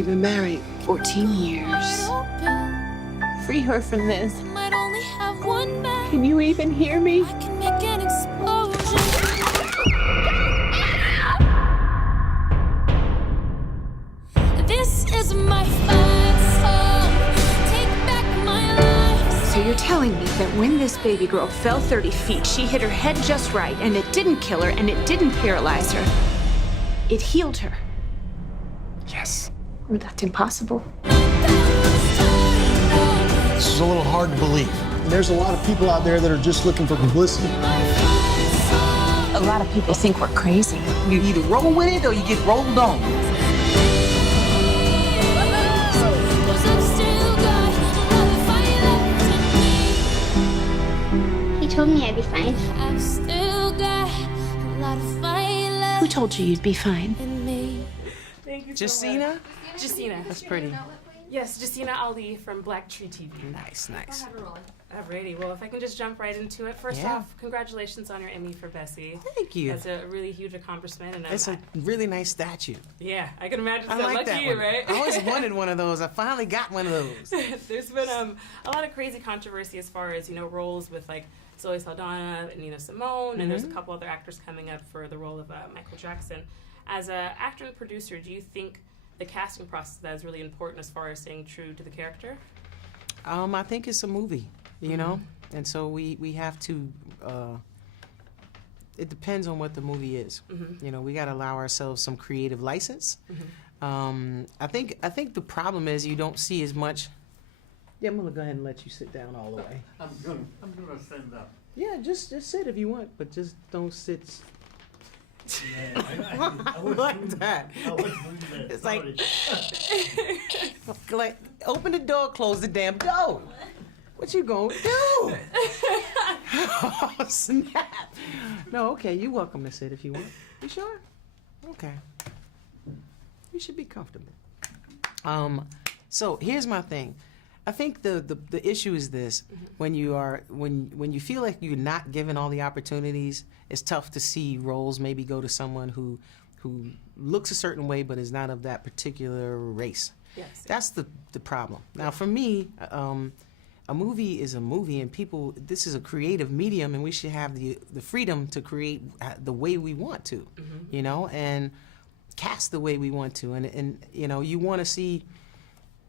you been married? 14 years. Free her from this. Can you even hear me? I can make an explosion. This is my fight song. Take back my life. So you're telling me that when this baby girl fell 30 feet, she hit her head just right, and it didn't kill her, and it didn't paralyze her. It healed her. Yes. Well, that's impossible. This is a little hard to believe. There's a lot of people out there that are just looking for publicity. A lot of people think we're crazy. You either roll with it or you get rolled on. He told me I'd be fine. I've still got a lot of fire left Who told you you'd be fine? in me. Thank you Justina? Justina. That's pretty. Yes, Justina Ali from Black Tree TV. Nice, nice. Alrighty, well, if I can just jump right into it. First Yeah. off, congratulations on your Emmy for Bessie. Thank you. That's a really huge accomplishment. And It's a really nice statue. yeah, I can imagine. I So like lucky that you, one. right? I always wanted one of those. I finally got one of those. There's been a lot of crazy controversy as far as roles with like Zoe Saldana and Nina Simone, and there's a couple other actors coming up for the role of Michael Jackson. As an actor and producer, do you think the casting process that is really important as far as staying true to the character? I think it's a movie, you know, and so we have to. It depends on what the movie is. You know, we got to allow ourselves some creative license. I think the problem is you don't see as much. Yeah, I'm gonna go ahead and let you sit down all the way. I'm gonna stand up. Yeah, just sit if you want, but just don't sit. I Like that. It's like open the door, close the damn door. What you gonna do? Oh, snap. No, okay, you're welcome to sit if you want. You sure? Okay. You should be comfortable. So here's my thing. I think the issue is this: when you feel like you're not given all the opportunities, it's tough to see roles maybe go to someone who looks a certain way but is not of that particular race. Yes. That's the problem. Now, for me, a movie is a movie, and this is a creative medium, and we should have the freedom to create the way we want to, you know, and cast the way we want to, and you know, you want to see.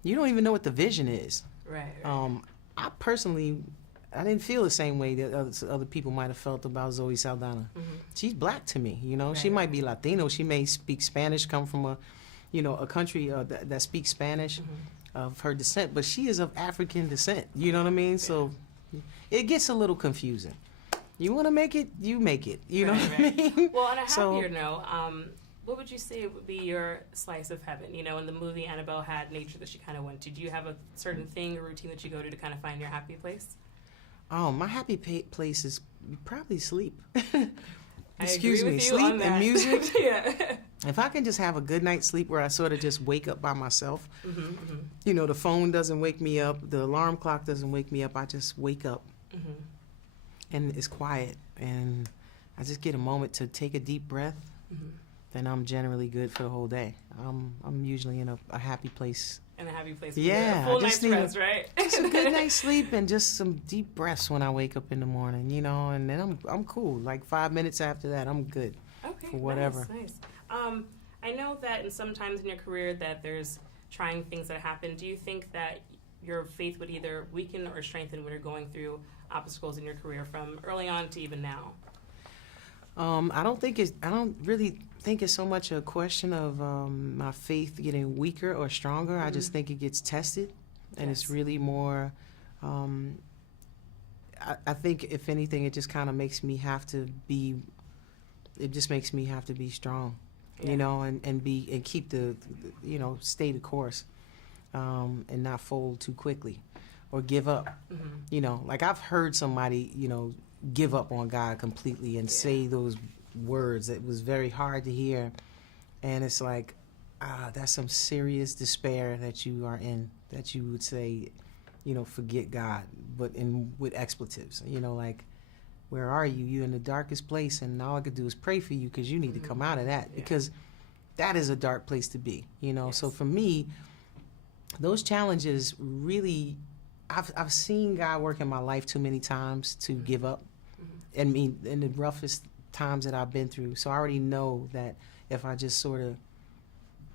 You don't even know what the vision is. Right. I personally, I didn't feel the same way that other people might have felt about Zoe Saldana. She's black to me, you know. Right. She might be Latino. She may speak Spanish, come from a country that speaks Spanish of her descent, but she is of African descent. You know what I mean? So it gets a little confusing. You want to make it, you make it. You know what I mean? Well, on a happier note, what would you say would be your slice of heaven? You know, in the movie, Annabelle had nature that she kind of went to. Do you have a certain thing or routine that you go to kind of find your happy place? Oh, my happy place is probably sleep. Excuse me, sleep and music. Yeah. If I can just have a good night's sleep where I sort of just wake up by myself, you know, the phone doesn't wake me up, the alarm clock doesn't wake me up, I just wake up and it's quiet and I just get a moment to take a deep breath, then I'm generally good for the whole day. I'm usually in a happy place. In a happy place. Yeah. A full night's rest, right? Just a good night's sleep and just some deep breaths when I wake up in the morning, you know, and then I'm cool. Like 5 minutes after that, I'm good. Okay. For whatever. Nice. I know that sometimes in your career that there's trying things that happen. Do you think that your faith would either weaken or strengthen when you're going through obstacles in your career from early on to even now? I don't really think it's so much a question of my faith getting weaker or stronger. I just think it gets tested, and it's really more. I think if anything, it just kind of makes me have to be. It just makes me have to be strong, you know, and keep stay the course, and not fold too quickly, or give up. You know, like I've heard somebody, you know, give up on God completely and say those words that was very hard to hear, and it's like, that's some serious despair that you are in, that you would say, you know, forget God, but with expletives, you know, like, where are you? You're in the darkest place, and all I could do is pray for you because you need to come out of that. Because that is a dark place to be, you know. Yes. So for me, those challenges really, I've seen God work in my life too many times to give up. I mean, in the roughest times that I've been through. So I already know that if I just sort of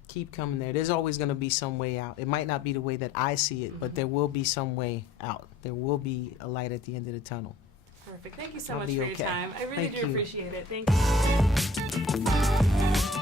keep coming there's always going to be some way out. It might not be the way that I see it, but there will be some way out. There will be a light at the end of the tunnel. Perfect. Thank you so I'll much be for okay. your time. I really Thank do you. appreciate it. Thank you.